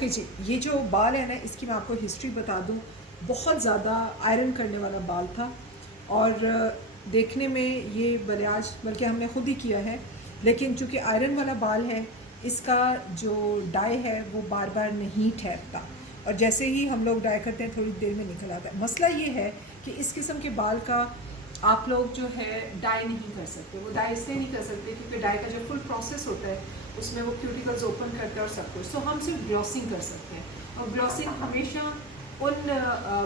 Okay जी, ये जो बाल है ना, इसकी मैं आपको हिस्ट्री बता दूं। बहुत ज़्यादा आयरन करने वाला बाल था और देखने में ये बलियाज बल्कि हमने ख़ुद ही किया है, लेकिन चूँकि आयरन वाला बाल है, इसका जो डाई है वो बार बार नहीं ठहरता और जैसे ही हम लोग डाई करते हैं थोड़ी देर में निकल आता है। मसला ये है कि इस किस्म के बाल का आप लोग जो है डाई नहीं कर सकते। वो डाई इसलिए नहीं कर सकते क्योंकि डाई का जो फुल प्रोसेस होता है उसमें वो क्यूटिकल्स ओपन करते हैं और सब कुछ। सो हम सिर्फ ग्लॉसिंग कर सकते हैं और ग्लॉसिंग हमेशा उन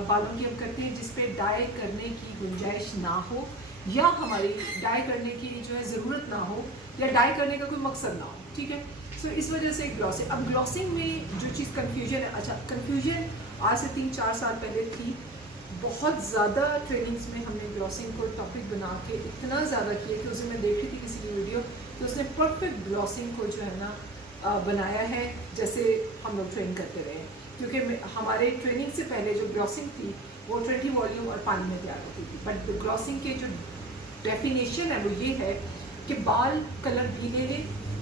बालों की हम करते हैं जिस पे डाई करने की गुंजाइश ना हो या हमारी डाई करने की जो है ज़रूरत ना हो या डाई करने का कोई मकसद ना हो, ठीक है। सो इस वजह से ग्लॉसिंग। अब ग्लॉसिंग में जो चीज़ कन्फ्यूजन है, अच्छा कन्फ्यूजन आज से 3-4 साल पहले थी। बहुत ज़्यादा ट्रेनिंग्स में हमने ग्लॉसिंग को टॉपिक बना के इतना ज़्यादा किया कि उसे मैं देख रही थी किसी की वीडियो, तो उसने परफेक्ट ग्लॉसिंग को जो है ना बनाया है जैसे हम लोग ट्रेन करते रहे। क्योंकि हमारे ट्रेनिंग से पहले जो ग्लॉसिंग थी वो 20 वॉल्यूम और पानी में तैयार होती थी, बट ग्लॉसिंग के जो डेफिनेशन है वो ये है कि बाल कलर भी ले ले,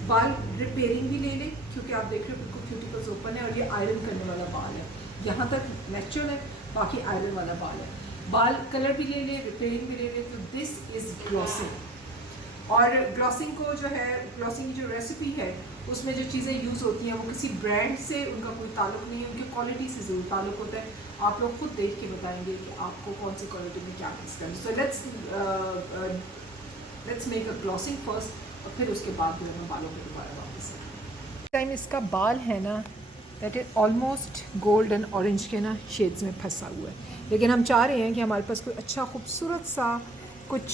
बाल रिपेयरिंग भी ले ले, क्योंकि आप देख रहे हो बिल्कुल क्यूटिकल्स ओपन है और ये आयरन करने वाला बाल है। यहाँ तक नेचुरल है, बाकी आयरन वाला बाल है। बाल कलर भी ले ले, रिपेयरिंग भी ले ले, तो दिस इज़ ग्लॉसिंग। और ग्लॉसिंग को जो है, ग्लॉसिंग की जो रेसिपी है उसमें जो चीज़ें यूज़ होती हैं वो किसी ब्रांड से उनका कोई ताल्लुक नहीं है, उनकी क्वालिटी से ज़रूर ताल्लुक होता है। आप लोग खुद देख के बताएंगे कि आपको कौन सी क्वालिटी में क्या मिक्स करना है। So let's make a glossing first और फिर उसके बाद जो है मैं बालों में दोबारा वापस टाइम इसका बाल है ना, that is almost gold and orange के ना शेड्स में फंसा हुआ है, लेकिन हम चाह रहे हैं कि हमारे पास कोई अच्छा खूबसूरत सा कुछ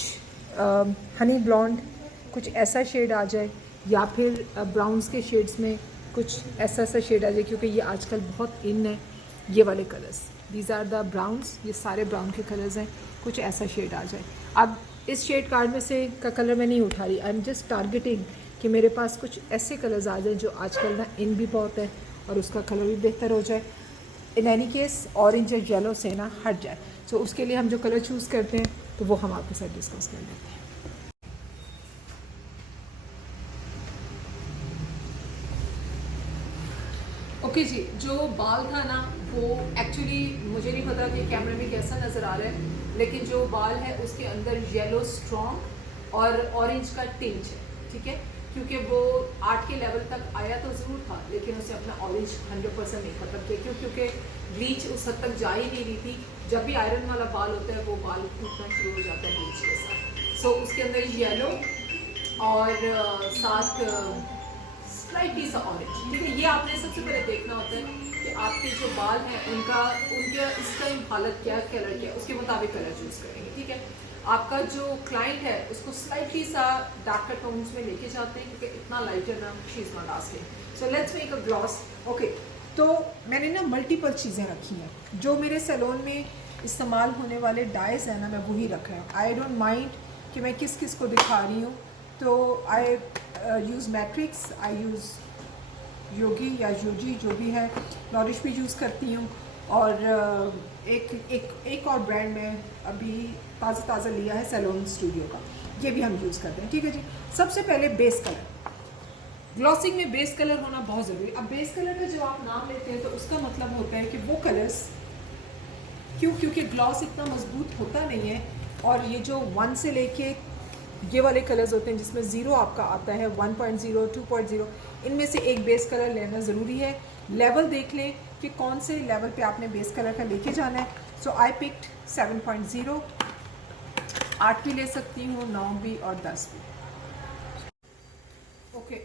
हनी ब्लॉन्ड कुछ ऐसा शेड आ जाए या फिर ब्राउन्स के शेड्स में कुछ ऐसा शेड आ जाए, क्योंकि ये आजकल बहुत इन है ये वाले colours. These are the browns, ये सारे ब्राउन के कलर्स हैं। कुछ ऐसा शेड आ जाए। अब इस शेड कार्ड में से का कलर मैं नहीं उठा रही, आई एम जस्ट टारगेटिंग कि मेरे पास कुछ ऐसे कलर्स आ जाए जो आजकल ना इन भी बहुत है और उसका कलर भी बेहतर हो जाए। इन एनी केस ऑरेंज या येलो से ना हट जाए। सो उसके लिए हम जो कलर चूज़ करते हैं तो वो हम आपके साथ डिस्कस कर लेते हैं। ओके जी, जो बाल था ना वो एक्चुअली मुझे नहीं पता कि कैमरे में कैसा नज़र आ रहा है, लेकिन जो बाल है उसके अंदर येलो स्ट्रॉन्ग और ऑरेंज का टिंच है, ठीक है। क्योंकि वो 8 के लेवल तक आया तो ज़रूर था, लेकिन उसे अपना ऑरेंज 100% नहीं खत्म किया। क्यों? क्योंकि ब्लीच उस हद तक जा ही नहीं रही थी। जब भी आयरन वाला बाल होता है वो बाल टूटना शुरू हो जाता है ब्लीच के साथ। सो उसके अंदर येलो और साथ स्लाइटली सा ऑरेंज, ठीक है। ये आपने सबसे पहले देखना होता है कि आपके जो बाल हैं उनका इस टाइम हालत क्या, कलर क्या, उसके मुताबिक कलर चूज़ करेंगे, ठीक है। आपका जो क्लाइंट है उसको स्लाइटली सा डार्कर टोन्स में लेके जाते हैं, क्योंकि इतना लाइटर ना she is not asking. So let's make a gloss. Okay, तो मैंने ना मल्टीपल चीज़ें रखी हैं। जो मेरे सैलून में इस्तेमाल होने वाले डाइज हैं ना, मैं वही रख रहा हूँ। आई डोंट माइंड कि मैं किस किस को दिखा रही हूँ। तो आई यूज़ मैट्रिक्स, आई यूज़ योगी या योजी जो भी है, नॉरिश भी यूज़ करती हूँ। और एक और ब्रांड में अभी ताज़ा लिया है सैलून स्टूडियो का, ये भी हम यूज़ करते हैं, ठीक है जी। सबसे पहले बेस कलर। ग्लॉसिंग में बेस कलर होना बहुत ज़रूरी। अब बेस कलर का जब आप नाम लेते हैं तो उसका मतलब होता है कि वो कलर्स, क्योंकि ग्लॉस इतना मजबूत होता नहीं है और ये जो 1 से लेके ये वाले कलर्स होते हैं जिसमें 0 आपका आता है, 1.0, 2.0, इनमें से एक बेस कलर लेना ज़रूरी है। लेवल देख लें कि कौन से लेवल पे आपने बेस कलर का लेके जाना है। सो आई पिक्ड 7.0, 8 भी ले सकती हूँ, 9 भी और 10 भी। ओके,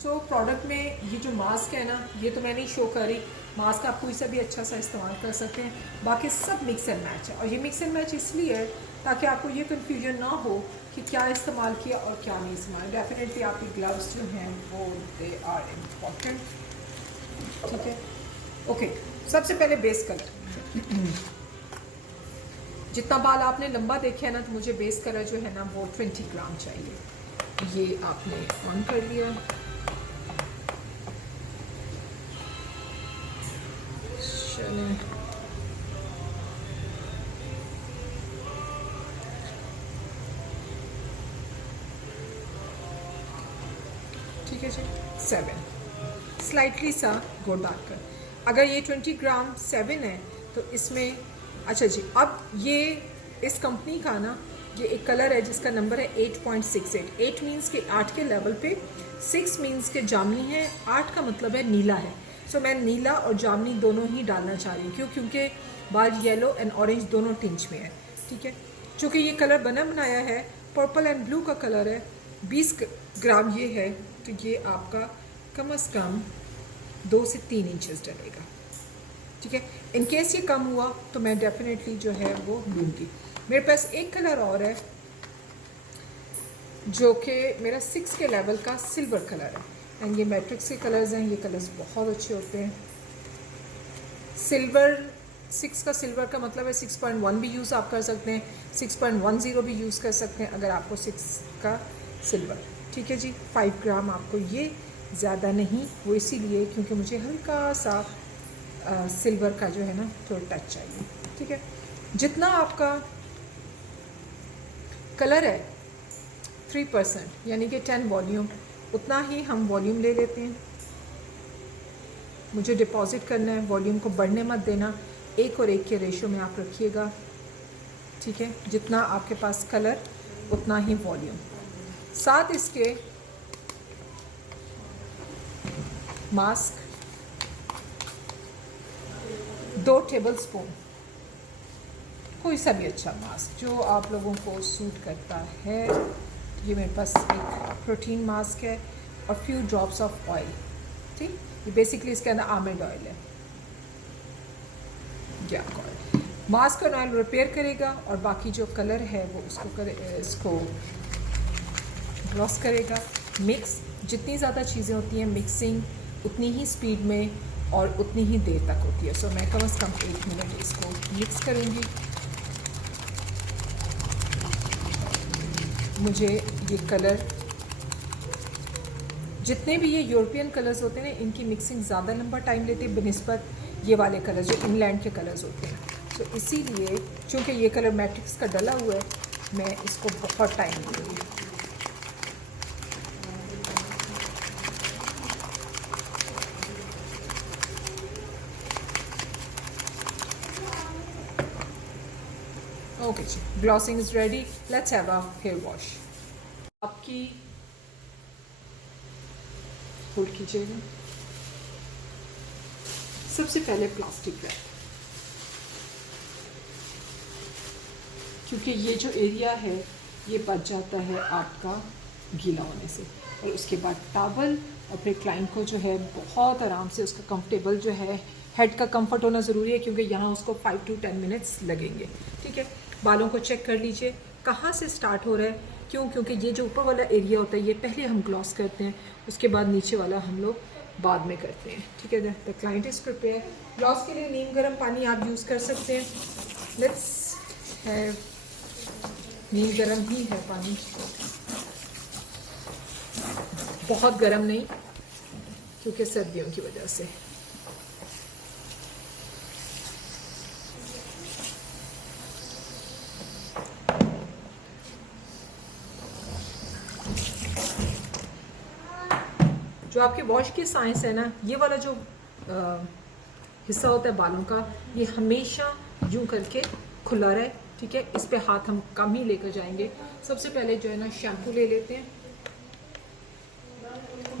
सो प्रोडक्ट में ये जो मास्क है ना, ये तो मैं नहीं शो कर रही। मास्क आप कोई सा भी अच्छा सा इस्तेमाल कर सकते हैं, बाकी सब मिक्स एंड मैच है। और ये मिक्स एंड मैच इसलिए है ताकि आपको ये कन्फ्यूजन ना हो कि क्या इस्तेमाल किया और क्या नहीं इस्तेमाल। डेफिनेटली आपकी ग्लव्स जो हैं वो दे आर इम्पॉर्टेंट, ठीक है। ओके, सबसे पहले बेस कलर। जितना बाल आपने लंबा देखा है ना, तो मुझे बेस कलर जो है ना वो 20 ग्राम चाहिए। ये आपने ऑन कर लिया। चलें, ठीक है जी। 7 स्लाइटली सा गो डार्कर। अगर ये 20 ग्राम 7 है तो इसमें, अच्छा जी, अब ये इस कंपनी का ना ये एक कलर है जिसका नंबर है 8.68। 8 मीन्स के 8 के लेवल पे, 6 मीन्स के जामनी है, 8 का मतलब है नीला है। सो मैं नीला और जामनी दोनों ही डालना चाह रही हूँ। क्यों? क्योंकि बाल येलो एंड ऑरेंज दोनों टिंच में है। ठीक है, चूँकि ये कलर बना बनाया है, पर्पल एंड ब्लू का कलर है, 20 ग्राम ये है, तो ये आपका कम से कम 2 से 3 इंचेस डलेगा। ठीक है, इन केस ये कम हुआ तो मैं डेफिनेटली जो है वो लूँगी। मेरे पास एक कलर और है जो कि मेरा 6 के लेवल का सिल्वर कलर है, एंड ये मैट्रिक्स के कलर्स हैं। ये कलर्स बहुत अच्छे होते हैं। सिल्वर, 6 का सिल्वर का मतलब है 6.1 भी यूज़ आप कर सकते हैं, 6.10 भी यूज़ कर सकते हैं अगर आपको 6 का सिल्वर। ठीक है जी, 5 ग्राम आपको ये ज़्यादा नहीं, वो इसीलिए क्योंकि मुझे हल्का सा सिल्वर का जो है ना थोड़ा टच चाहिए। ठीक है, जितना आपका कलर है 3% यानी कि 10 वॉल्यूम, उतना ही हम वॉल्यूम ले लेते हैं। मुझे डिपॉजिट करना है, वॉल्यूम को बढ़ने मत देना, 1 और 1 के रेशो में आप रखिएगा। ठीक है, जितना आपके पास कलर उतना ही वॉल्यूम। साथ इसके मास्क 2 टेबलस्पून, कोई सा भी अच्छा मास्क जो आप लोगों को सूट करता है। ये मेरे पास एक प्रोटीन मास्क है और फ्यू ड्रॉप्स ऑफ ऑयल। ठीक, ये बेसिकली इसके अंदर आमंड ऑयल है, या ऑयल। मास्क और ऑयल रिपेयर करेगा और बाकी जो कलर है वो इसको ग्लॉस करेगा। मिक्स, जितनी ज़्यादा चीज़ें होती हैं मिक्सिंग उतनी ही स्पीड में और उतनी ही देर तक होती है। सो मैं कम से कम 1 मिनट इसको मिक्स करूँगी। मुझे ये कलर, जितने भी ये यूरोपियन कलर्स होते हैं ना, इनकी मिक्सिंग ज़्यादा लंबा टाइम लेती है बनिस्बत ये वाले कलर जो इंग्लैंड के कलर्स होते हैं। तो इसीलिए चूँकि ये कलर मैट्रिक्स का डला हुआ है, मैं इसको बहुत टाइम लूँगी। ओके जी, glossing is ready, let's have a hair wash. आपकी होल्ड कीजिएगा। सबसे पहले प्लास्टिक बैग, क्योंकि ये जो एरिया है ये बच जाता है आपका गीला होने से। और उसके बाद टॉवल, और फिर क्लाइंट को जो है बहुत आराम से उसका कंफर्टेबल जो है, हेड का कंफर्ट होना ज़रूरी है क्योंकि यहाँ उसको 5 to 10 मिनट्स लगेंगे। ठीक है, बालों को चेक कर लीजिए कहाँ से स्टार्ट हो रहा है। क्यों? क्योंकि ये जो ऊपर वाला एरिया होता है ये पहले हम ग्लॉस करते हैं, उसके बाद नीचे वाला हम लोग बाद में करते हैं। ठीक है, the client is prepare. Gloss के लिए नीम गर्म पानी आप यूज़ कर सकते हैं। लेट्स हैव, नीम गर्म ही है पानी, बहुत गर्म नहीं क्योंकि सर्दियों की वजह से। जो आपके वॉश की साइंस है ना, ये वाला जो हिस्सा होता है बालों का, ये हमेशा यूं करके खुला रहे। ठीक है, इस पे हाथ हम कम ही लेकर जाएंगे। सबसे पहले जो है ना शैम्पू ले लेते हैं।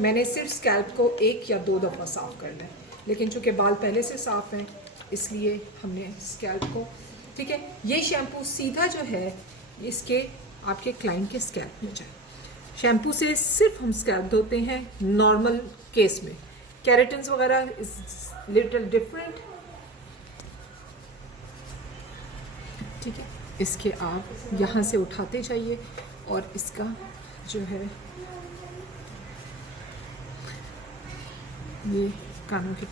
मैंने सिर्फ स्कैल्प को 1 या 2 दफ़ा साफ़ करना है, लेकिन चूँकि बाल पहले से साफ़ हैं इसलिए हमने स्कैल्प को, ठीक है, ये शैम्पू सीधा जो है इसके आपके क्लाइंट के स्कैल्प में जाए। शैम्पू से सिर्फ हम स्कैल्प धोते हैं नॉर्मल केस में। केराटिन्स वगैरह इज लिटिल डिफरेंट। ठीक है, इसके आप यहाँ से उठाते जाइए और इसका जो है ये कानों के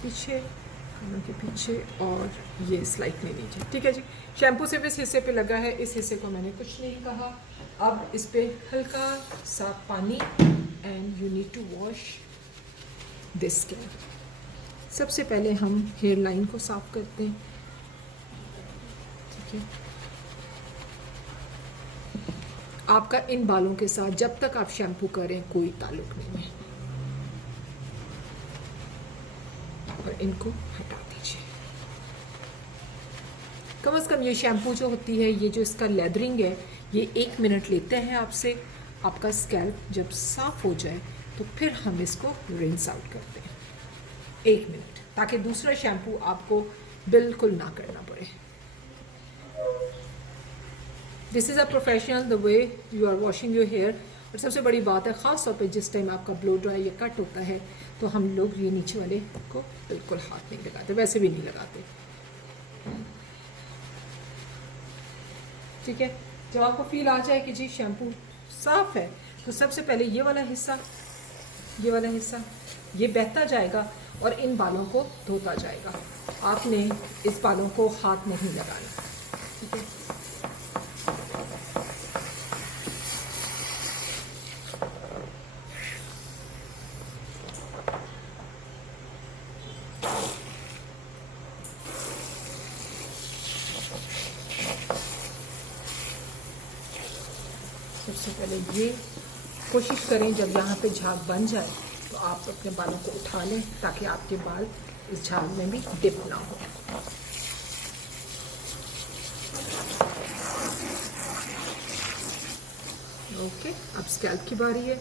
पीछे और ये स्लाइटली नीचे। ठीक है जी, शैम्पू सिर्फ इस हिस्से पे लगा है, इस हिस्से को मैंने कुछ नहीं कहा। अब इस पे हल्का सा पानी and you need to wash this skin. सबसे पहले हम हेयर लाइन को साफ करते हैं। ठीक है, आपका इन बालों के साथ जब तक आप शैम्पू करें कोई ताल्लुक नहीं है। और इनको हटा दीजिए। कम से कम ये शैम्पू जो होती है, ये जो इसका लेदरिंग है, ये 1 मिनट लेते हैं आपसे। आपका स्कैल्प जब साफ़ हो जाए तो फिर हम इसको रिंस आउट करते हैं 1 मिनट, ताकि दूसरा शैम्पू आपको बिल्कुल ना करना पड़े। This is a professional the way you are washing your hair. और सबसे बड़ी बात है, ख़ास तौर पे जिस टाइम आपका ब्लो ड्राई या कट होता है, तो हम लोग ये नीचे वाले को बिल्कुल हाथ नहीं लगाते, वैसे भी नहीं लगाते। ठीक है, जब आपको फील आ जाए कि जी शैम्पू साफ़ है, तो सबसे पहले ये वाला हिस्सा ये बहता जाएगा और इन बालों को धोता जाएगा। आपने इस बालों को हाथ नहीं लगाना। ठीक है, सबसे पहले ये कोशिश करें जब यहाँ पे झाग बन जाए तो आप अपने बालों को उठा लें, ताकि आपके बाल इस झाग में भी डिप ना हो। ओके, अब स्कैल्प की बारी है।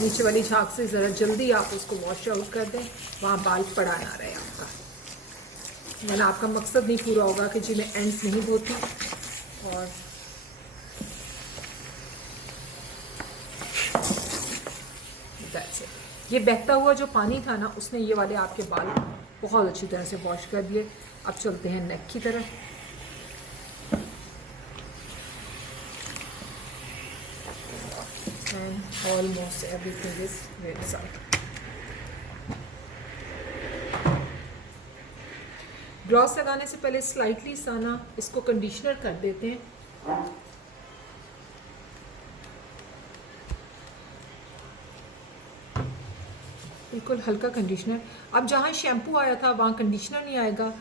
नीचे वाली झाग से ज़रा जल्दी आप उसको वॉश आउट कर दें, वहाँ बाल पड़ा ना रहे आपका, वरना आपका मकसद नहीं पूरा होगा कि जी मैं एंड्स नहीं धोती। और दैट्स इट। ये बहता हुआ जो पानी था ना, उसने ये वाले आपके बाल बहुत अच्छी तरह से वॉश कर दिए। अब चलते हैं नेक की तरफ। And almost everything is rinsed out. Gloss लगाने से पहले स्लाइटली सा ना इसको कंडीशनर कर देते हैं। बिल्कुल हल्का कंडीशनर। अब जहाँ शैम्पू आया था वहाँ कंडीशनर नहीं आएगा,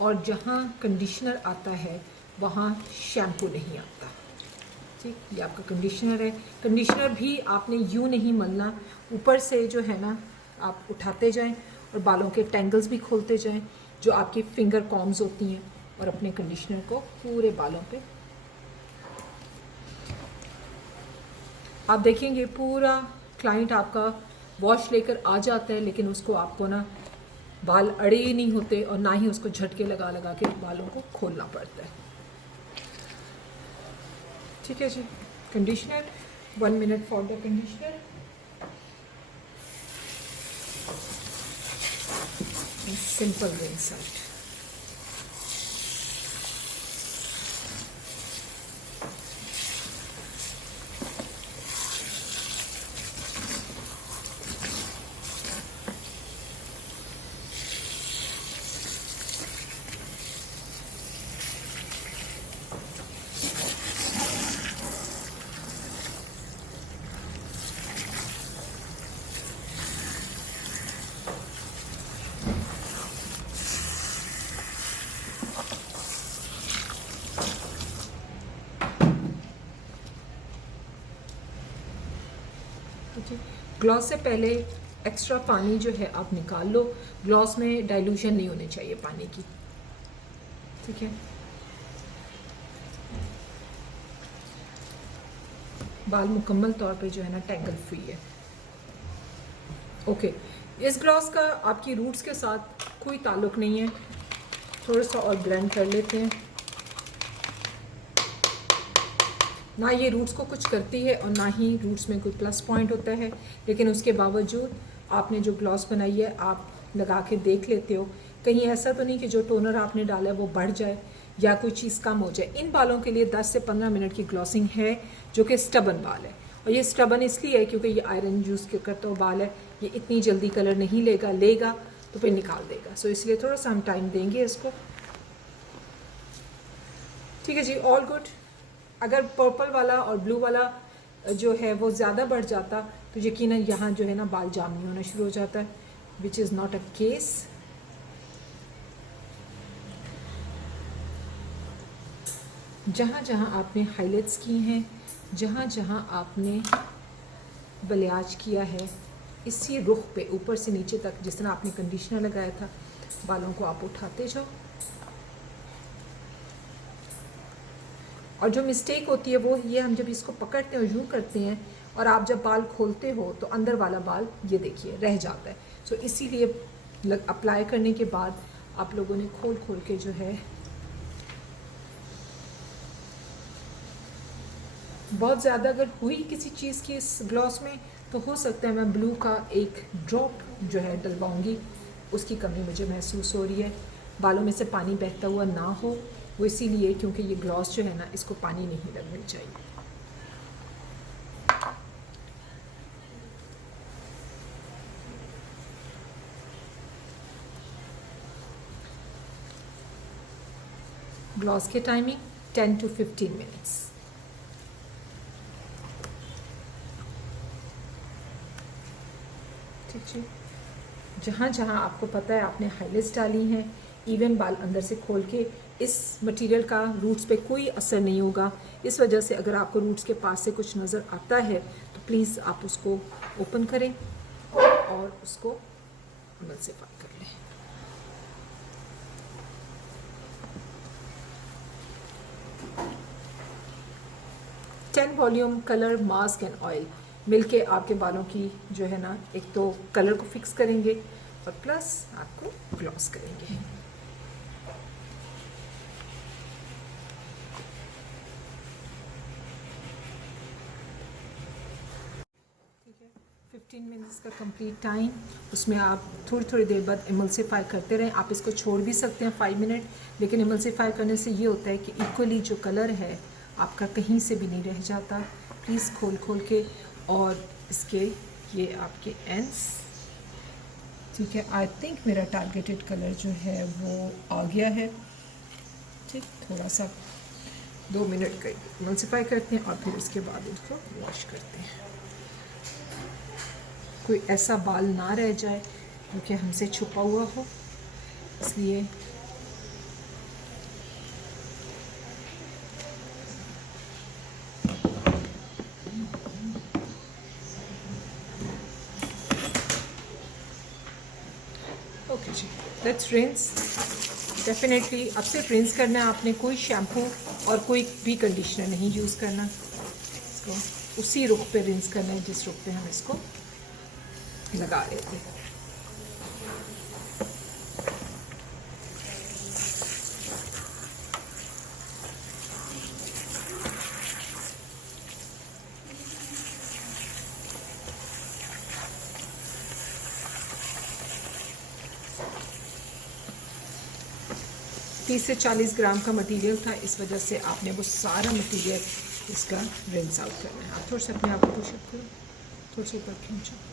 और जहाँ कंडीशनर आता है वहाँ शैम्पू नहीं आता। ठीक, ये आपका कंडीशनर है। कंडीशनर भी आपने यूँ नहीं मलना, ऊपर से जो है ना आप उठाते जाएं और बालों के टेंगल्स भी खोलते जाएं, जो आपकी फिंगर कॉम्स होती हैं, और अपने कंडीशनर को पूरे बालों पे। आप देखेंगे पूरा क्लाइंट आपका वॉश लेकर आ जाता है, लेकिन उसको आपको ना बाल अड़े ही नहीं होते, और ना ही उसको झटके लगा लगा के बालों को खोलना पड़ता है। ठीक है जी, conditioner 1 minute for the conditioner. Simple rinse out. Gloss से पहले एक्स्ट्रा पानी जो है आप निकाल लो। ग्लॉस में डाइल्यूशन नहीं होनी चाहिए पानी की। ठीक है, बाल मुकम्मल तौर पे जो है ना टेंगल फ्री है। ओके, इस ग्लॉस का आपकी रूट्स के साथ कोई ताल्लुक नहीं है। थोड़ा सा और ब्लेंड कर लेते हैं। ना ये रूट्स को कुछ करती है और ना ही रूट्स में कोई प्लस पॉइंट होता है, लेकिन उसके बावजूद आपने जो ग्लॉस बनाई है आप लगा के देख लेते हो, कहीं ऐसा तो नहीं कि जो टोनर आपने डाला है वो बढ़ जाए या कोई चीज़ कम हो जाए। इन बालों के लिए 10 से 15 मिनट की ग्लॉसिंग है, जो कि स्टबन बाल है। और ये स्टबन इसलिए है क्योंकि ये आयरन यूज़ करता हुआ बाल है, ये इतनी जल्दी कलर नहीं लेगा तो फिर निकाल देगा। सो इसलिए थोड़ा सा हम टाइम देंगे इसको। ठीक है जी, ऑल गुड। अगर पर्पल वाला और ब्लू वाला जो है वो ज़्यादा बढ़ जाता तो यकीनन यहाँ जो है ना बाल जाम नहीं होना शुरू हो जाता है। which is not a case. जहाँ जहाँ आपने हाइलाइट्स की हैं, जहाँ जहाँ आपने बलियाज किया है, इसी रुख पे ऊपर से नीचे तक जिस तरह आपने कंडीशनर लगाया था, बालों को आप उठाते जाओ। और जो मिस्टेक होती है वो ये, हम जब इसको पकड़ते हैं और यूँ करते हैं और आप जब बाल खोलते हो तो अंदर वाला बाल ये देखिए रह जाता है। सो इसीलिए अप्लाई करने के बाद आप लोगों ने खोल खोल के जो है, बहुत ज़्यादा अगर हुई किसी चीज़ की इस ग्लॉस में तो हो सकता है मैं ब्लू का एक ड्रॉप जो है डलवाऊँगी, उसकी कमी मुझे महसूस हो रही है। बालों में से पानी बहता हुआ ना हो, वो इसीलिए क्योंकि ये ग्लॉस जो है ना, इसको पानी नहीं लगनी चाहिए। ग्लॉस के टाइमिंग 10 to 15 मिनट्स। ठीक जी, जहाँ जहाँ आपको पता है आपने हाइलाइट्स डाली हैं, इवन बाल अंदर से खोल के, इस मटेरियल का रूट्स पे कोई असर नहीं होगा। इस वजह से अगर आपको रूट्स के पास से कुछ नज़र आता है तो प्लीज़ आप उसको ओपन करें और उसको एमल्सिफाई कर लें। Ten volume colour mask and oil मिलके आपके बालों की जो है ना, एक तो कलर को फिक्स करेंगे और प्लस आपको ग्लॉस करेंगे। ठीक है, 15 मिनट्स का कंप्लीट टाइम, उसमें आप थोड़ी थोड़ी देर बाद एमल्सिफाई करते रहें। आप इसको छोड़ भी सकते हैं 5 मिनट, लेकिन एमल्सिफाई करने से ये होता है कि इक्वली जो कलर है आपका कहीं से भी नहीं रह जाता। प्लीज़ खोल खोल के, और इसके ये आपके एंड्स, ठीक है। आई थिंक मेरा टारगेटेड कलर जो है वो आ गया है। ठीक, थोड़ा सा 2 मिनट का एमल्सिफाई करते हैं और फिर उसके बाद इसको वॉश करते हैं। कोई ऐसा बाल ना रह जाए क्योंकि हमसे छुपा हुआ हो, इसलिए ओके जी, लेट्स रिंस। डेफिनेटली अब सिर्फ रिंस करना है आपने, कोई शैम्पू और कोई भी कंडीशनर नहीं यूज़ करना। इसको उसी रुख पे रिंस करना है जिस रुख पे हम इसको लगा रहे थे। तीस से 40 ग्राम का मटेरियल था, इस वजह से आपने वो सारा मटेरियल इसका रिंस आउट करना है। आप थोड़ा सा अपने आप को पुशअप करो, थोड़ा सा ऊपर खींचो।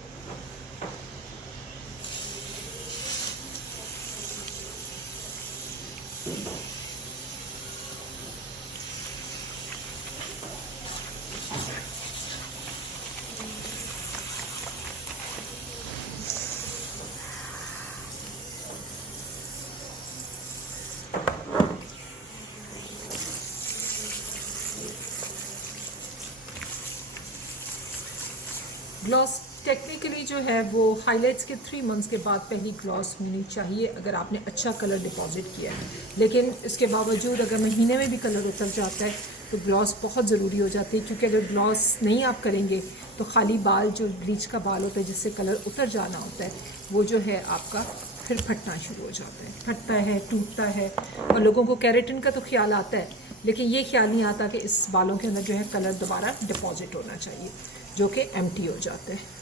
ग्लॉस टेक्निकली जो है वो हाइलाइट्स के 3 मंथ्स के बाद पहली ग्लॉस होनी चाहिए अगर आपने अच्छा कलर डिपॉजिट किया है। लेकिन इसके बावजूद अगर महीने में भी कलर उतर जाता है तो ग्लॉस बहुत ज़रूरी हो जाती है, क्योंकि अगर ग्लॉस नहीं आप करेंगे तो खाली बाल, जो ब्लीच का बाल होता है जिससे कलर उतर जाना होता है, वो जो है आपका फिर फटना शुरू हो जाता है, फटता है, टूटता है। और लोगों को केराटिन का तो ख्याल आता है, लेकिन ये ख्याल नहीं आता कि इस बालों के अंदर जो है कलर दोबारा डिपॉजिट होना चाहिए, जो कि एम्प्टी हो जाते हैं।